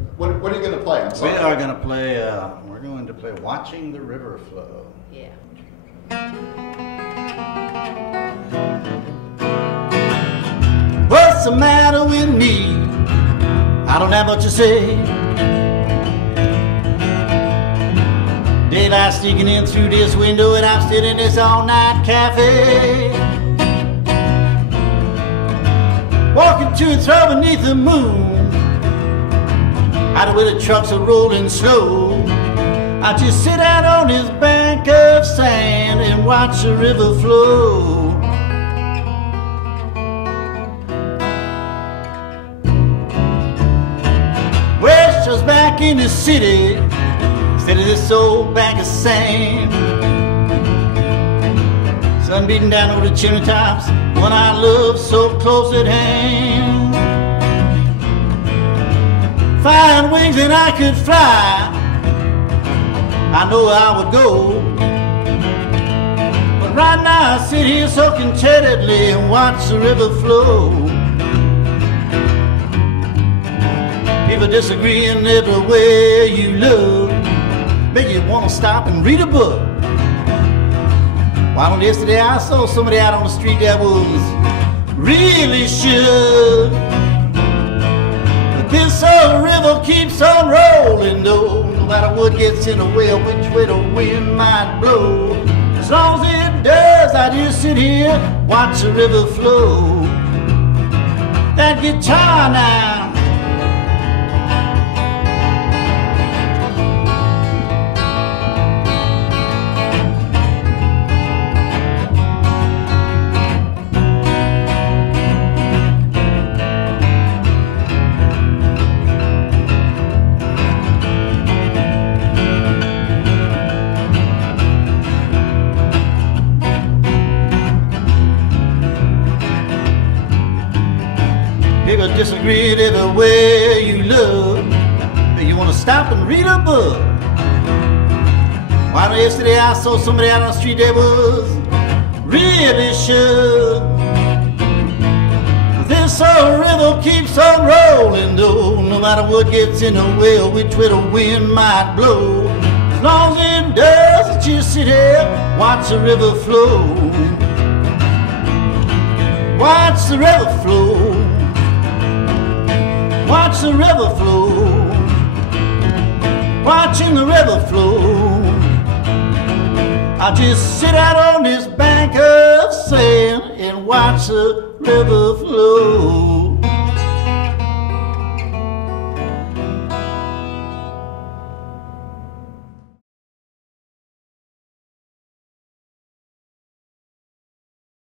What are you going to play? I'm sorry. We are going to play, we're going to play Watching the River Flow. Yeah. What's the matter with me? I don't have much to say. Daylight sneaking in through this window and I'm still in this all-night cafe. Walking to and fro beneath the moon, out where the trucks are rolling slow. I just sit out on this bank of sand and watch the river flow. Where's back in the city, instead of this old bank of sand. Sun beating down over the chimney tops, one I love so close at hand. Fine wings and I could fly, I know I would go. But right now I sit here so contentedly and watch the river flow. People disagreeing everywhere you look, make you want to stop and read a book. Why, yesterday I saw somebody out on the street that was really shook. But this old river keeps on rolling though, no matter what gets in the way or which way the wind might blow. As long as it does, I just sit here, watch the river flow. That guitar now, people disagree everywhere you look, but you want to stop and read a book. Why, yesterday I saw somebody out on the street that was really shook. This old river keeps on rolling though, no matter what gets in the way or which way the wind might blow. As long as it does, you sit here, watch the river flow. Watch the river flow. Watch the river flow, watching the river flow. I just sit out on this bank of sand and watch the river flow.